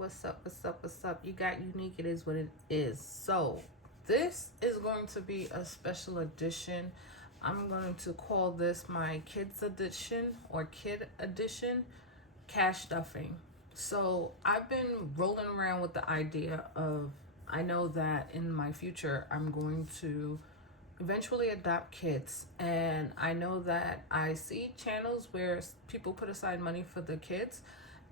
What's up? You got unique, it is what it is. So, this is going to be a special edition. I'm going to call this my kids edition or kid edition, cash stuffing. So, I've been rolling around with the idea of, I know that in my future, I'm going to eventually adopt kids, and I know that I see channels where people put aside money for the kids,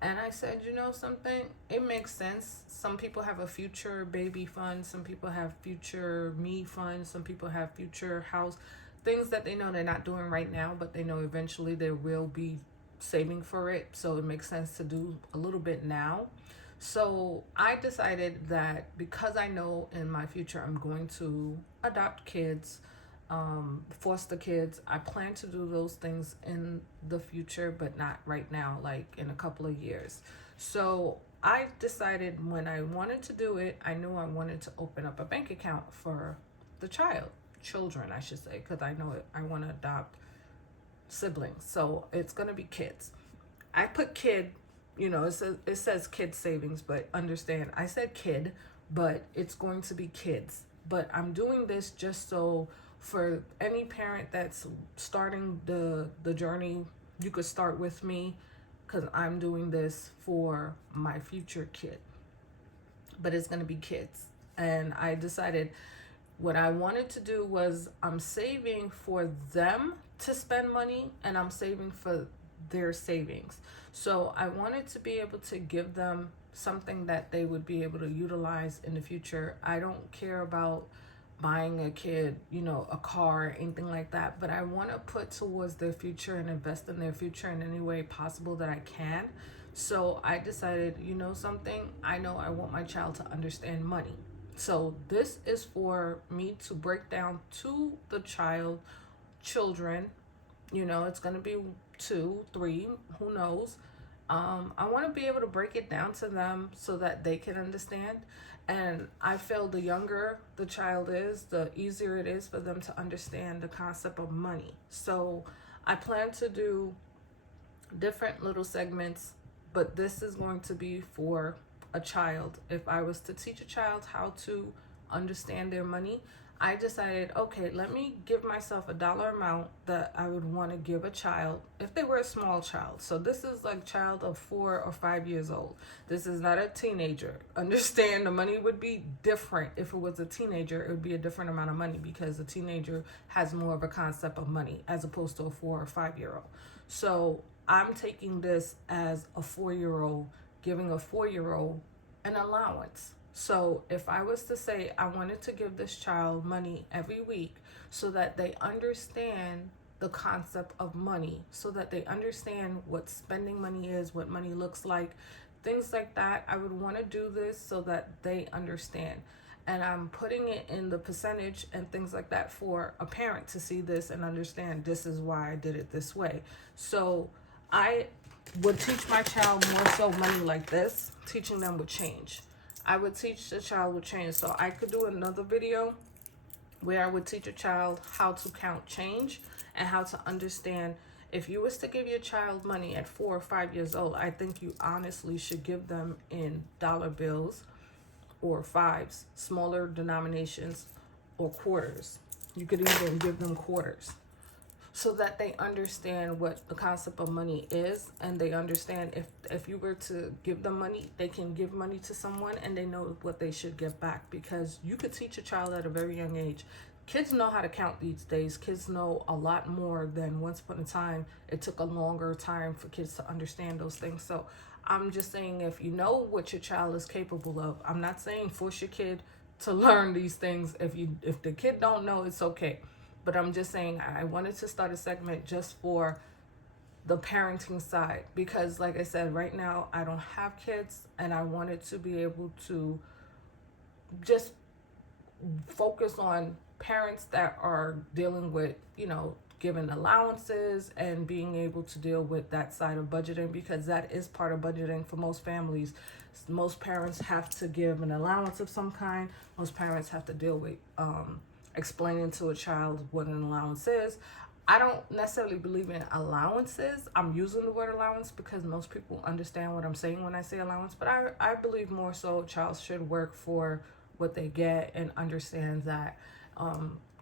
and I said, you know something, it makes sense. Some people have a future baby fund, some people have future me fund, some people have future house, things that they know they're not doing right now, but they know eventually they will be saving for it, so it makes sense to do a little bit now. So I decided that because I know in my future I'm going to adopt kids, foster kids, I plan to do those things in the future, but not right now, like in a couple of years. So I decided when I wanted to do it, I knew I wanted to open up a bank account for the children, I should say, because I know I want to adopt siblings. So it's going to be kids. I put kid, it says kid savings, but understand I said kid, but it's going to be kids. But I'm doing this just so for any parent that's starting the journey, you could start with me because I'm doing this for my future kid. But it's going to be kids. And I decided what I wanted to do was I'm saving for them to spend money, and I'm saving for their savings. So I wanted to be able to give them something that they would be able to utilize in the future. I don't care about buying a kid, a car, anything like that, but I want to put towards their future and invest in their future in any way possible that I can. So I decided, something, I know I want my child to understand money. So this is for me to break down to the children, it's going to be 2, 3, who knows. I want to be able to break it down to them so that they can understand. And I feel the younger the child is, the easier it is for them to understand the concept of money. So I plan to do different little segments, but this is going to be for a child. If I was to teach a child how to understand their money, I decided, okay, let me give myself a dollar amount that I would want to give a child if they were a small child. So this is like child of 4 or 5 years old. This is not a teenager. Understand, the money would be different. If it was a teenager, it would be a different amount of money because a teenager has more of a concept of money as opposed to a 4 or 5 year old. So I'm taking this as a 4 year old, giving a 4 year old an allowance. So if I was to say I wanted to give this child money every week so that they understand the concept of money, so that they understand what spending money is, what money looks like, things like that, I would want to do this so that they understand. And I'm putting it in the percentage and things like that for a parent to see this and understand this is why I did it this way. So I would teach my child more so money like this, teaching them with change. I would teach the child with change. So I could do another video where I would teach a child how to count change and how to understand. If you was to give your child money at 4 or 5 years old, I think you honestly should give them in dollar bills or fives, smaller denominations, or quarters. You could even give them quarters so that they understand what the concept of money is, and they understand if you were to give them money, they can give money to someone and they know what they should give back. Because you could teach a child at a very young age. Kids know how to count these days. Kids know a lot more than once upon a time. It took a longer time for kids to understand those things. So I'm just saying, if you know what your child is capable of, I'm not saying force your kid to learn these things. If the kid don't know, it's okay. But I'm just saying I wanted to start a segment just for the parenting side because, like I said, right now I don't have kids, and I wanted to be able to just focus on parents that are dealing with, giving allowances and being able to deal with that side of budgeting, because that is part of budgeting for most families. Most parents have to give an allowance of some kind. Most parents have to deal with explaining to a child what an allowance is. I don't necessarily believe in allowances. I'm using the word allowance because most people understand what I'm saying when I say allowance, but I believe more so a child should work for what they get and understand that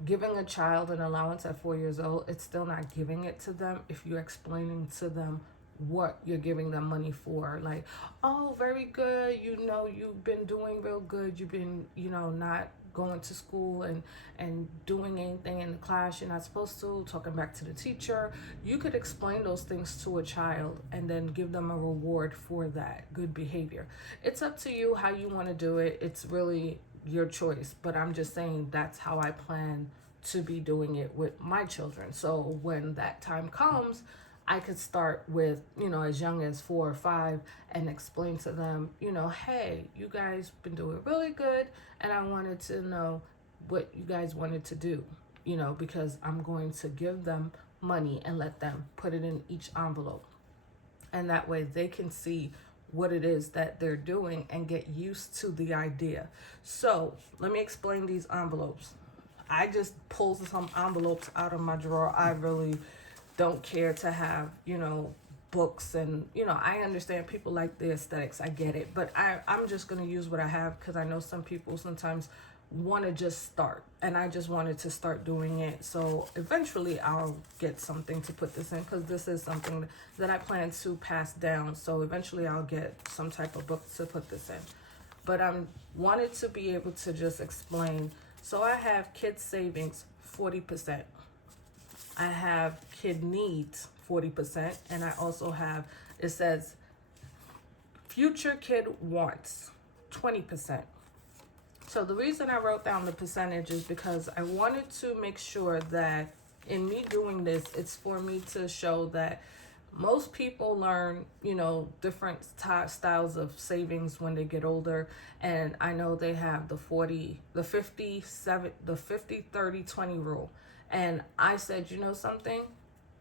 giving a child an allowance at 4 years old, it's still not giving it to them if you're explaining to them what you're giving them money for. Like, oh, very good, you've been doing real good, you've been, not going to school and doing anything in the class you're not supposed to, talking back to the teacher. You could explain those things to a child and then give them a reward for that good behavior. It's up to you how you want to do it. It's really your choice, but I'm just saying that's how I plan to be doing it with my children. So when that time comes, I could start with, as young as 4 or 5 and explain to them, hey, you guys been doing really good. And I wanted to know what you guys wanted to do, because I'm going to give them money and let them put it in each envelope. And that way they can see what it is that they're doing and get used to the idea. So let me explain these envelopes. I just pulled some envelopes out of my drawer. I really don't care to have, books and, I understand people like the aesthetics. I get it. But I'm just going to use what I have because I know some people sometimes want to just start. And I just wanted to start doing it. So eventually I'll get something to put this in because this is something that I plan to pass down. So eventually I'll get some type of book to put this in. But I wanted to be able to just explain. So I have kids savings 40%. I have kid needs 40%, and I also have, it says future kid wants 20%. So the reason I wrote down the percentage is because I wanted to make sure that in me doing this, it's for me to show that most people learn, different styles of savings when they get older. And I know they have the 50, 30, 20 rule. And I said, something?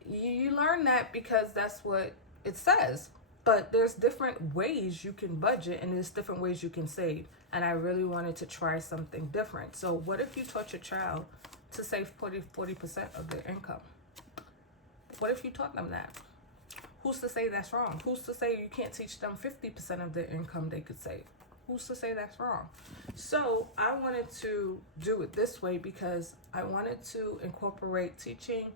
You learn that because that's what it says. But there's different ways you can budget and there's different ways you can save. And I really wanted to try something different. So what if you taught your child to save 40% of their income? What if you taught them that? Who's to say that's wrong? Who's to say you can't teach them 50% of their income they could save? Who's to say that's wrong? So I wanted to do it this way because I wanted to incorporate teaching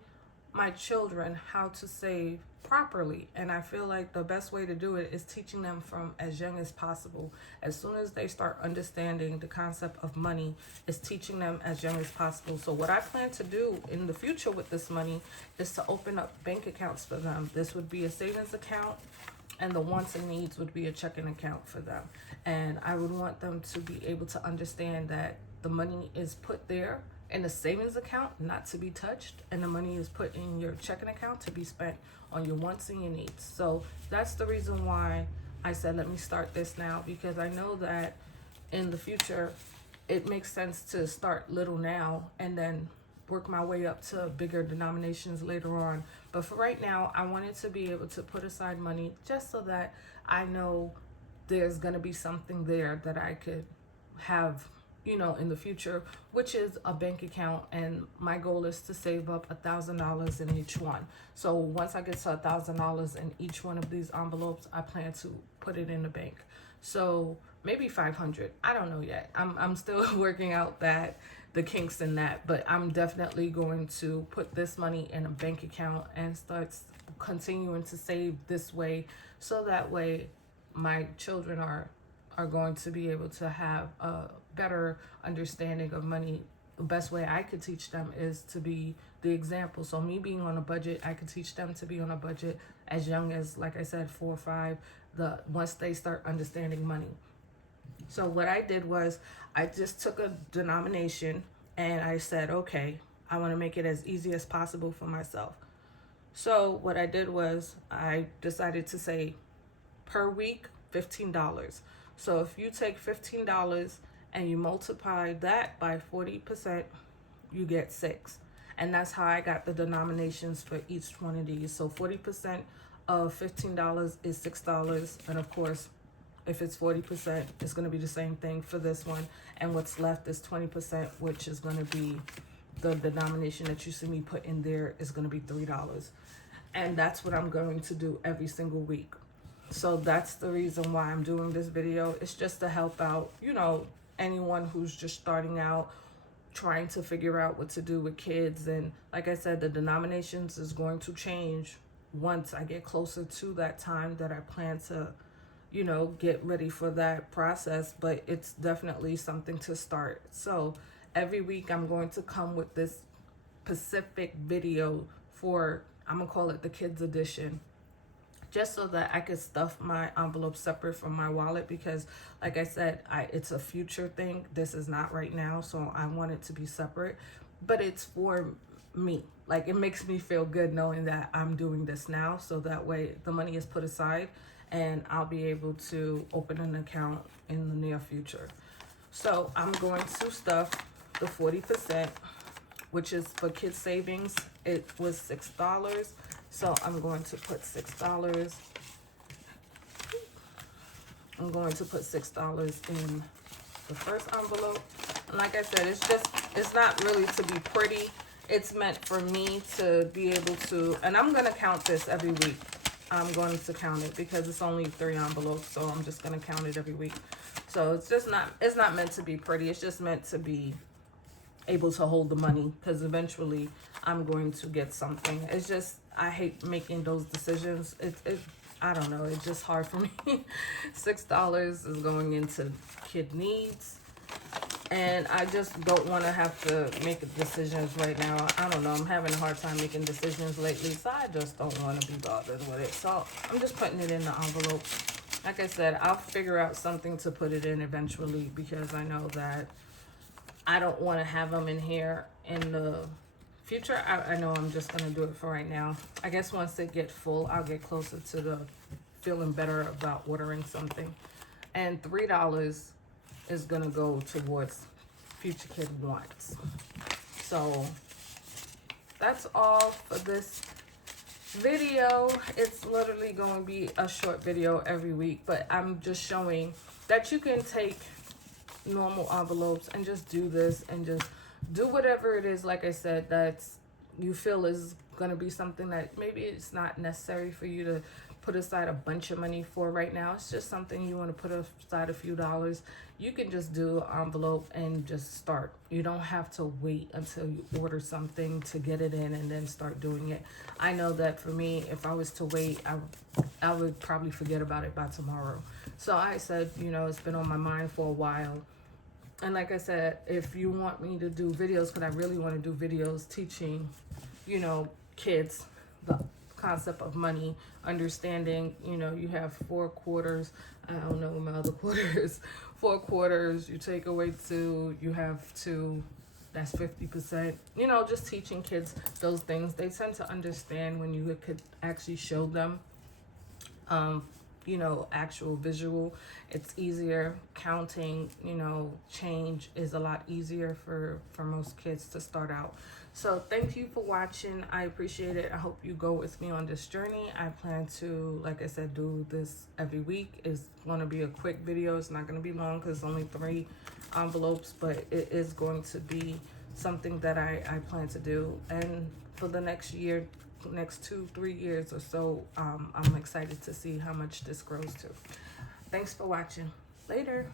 my children how to save properly. And I feel like the best way to do it is teaching them from as young as possible. As soon as they start understanding the concept of money, is teaching them as young as possible. So what I plan to do in the future with this money is to open up bank accounts for them. This would be a savings account, and the wants and needs would be a checking account for them. And I would want them to be able to understand that the money is put there in a savings account, not to be touched, and the money is put in your checking account to be spent on your wants and your needs. So that's the reason why I said, let me start this now, because I know that in the future, it makes sense to start little now and then work my way up to bigger denominations later on. But for right now, I wanted to be able to put aside money just so that I know there's going to be something there that I could have, in the future, which is a bank account. And my goal is to save up $1,000 in each one. So once I get to $1,000 in each one of these envelopes, I plan to put it in the bank. So maybe 500. I don't know yet. I'm still working out the kinks in that, but I'm definitely going to put this money in a bank account and start continuing to save this way, so that way my children are going to be able to have a better understanding of money. The best way I could teach them is to be the example. So me being on a budget, I could teach them to be on a budget as young as, like I said, 4 or 5, once they start understanding money. So what I did was I just took a denomination and I said, okay, I want to make it as easy as possible for myself. So what I did was I decided to say per week, $15. So if you take $15 and you multiply that by 40%, you get 6. And that's how I got the denominations for each one of these. So 40% of $15 is $6. And of course, if it's 40%, it's going to be the same thing for this one. And what's left is 20%, which is going to be the denomination that you see me put in there is going to be $3. And that's what I'm going to do every single week. So that's the reason why I'm doing this video. It's just to help out, you know, anyone who's just starting out, trying to figure out what to do with kids. And like I said, the denominations is going to change once I get closer to that time that I plan to, you know, get ready for that process. But it's definitely something to start. So every week I'm going to come with this specific video for, I'm gonna call it the kids edition, just so that I could stuff my envelope separate from my wallet, because like I said, it's a future thing. This is not right now, so I want it to be separate, but it's for me. Like, it makes me feel good knowing that I'm doing this now, so that way the money is put aside and I'll be able to open an account in the near future. So I'm going to stuff the 40%, which is for kids savings. It was $6. So I'm going to put $6. I'm going to put $6 in the first envelope. And like I said, it's not really to be pretty. It's meant for me to be able to, and I'm going to count this every week. I'm going to count it because it's only 3 envelopes, so I'm just going to count it every week. So it's not meant to be pretty. It's just meant to be able to hold the money, because eventually I'm going to get something. It's just, I hate making those decisions. I don't know, it's just hard for me. $6 is going into kid needs, and I just don't want to have to make decisions right now. I don't know, I'm having a hard time making decisions lately, so I just don't want to be bothered with it. So I'm just putting it in the envelope. Like I said, I'll figure out something to put it in eventually, because I know that I don't want to have them in here in the future. I know I'm just going to do it for right now. I guess once they get full, I'll get closer to the feeling better about ordering something. And $3 is going to go towards future kid wants. So that's all for this video. It's literally going to be a short video every week, but I'm just showing that you can take normal envelopes and just do this and just do whatever it is, like I said, that's you feel is going to be something that maybe it's not necessary for you to put aside a bunch of money for right now. It's just something you want to put aside a few dollars. You can just do an envelope and just start. You don't have to wait until you order something to get it in and then start doing it. I know that for me, if I was to wait, I would probably forget about it by tomorrow. So I said, you know, it's been on my mind for a while. And like I said, if you want me to do videos, because I really want to do videos teaching, you know, kids the concept of money, understanding, you know, you have 4 quarters. I don't know my other quarters. 4 quarters, you take away 2, you have 2. That's 50%. You know, just teaching kids those things. They tend to understand when you could actually show them. You know, actual visual. It's easier. Counting, you know, change is a lot easier for most kids to start out. So thank you for watching. I appreciate it. I hope you go with me on this journey. I plan to, like I said, do this every week. It's going to be a quick video. It's not going to be long because it's only 3 envelopes, but it is going to be something that I plan to do. And for the next year, next 2-3 years or so, I'm excited to see how much this grows to. Thanks for watching. Later.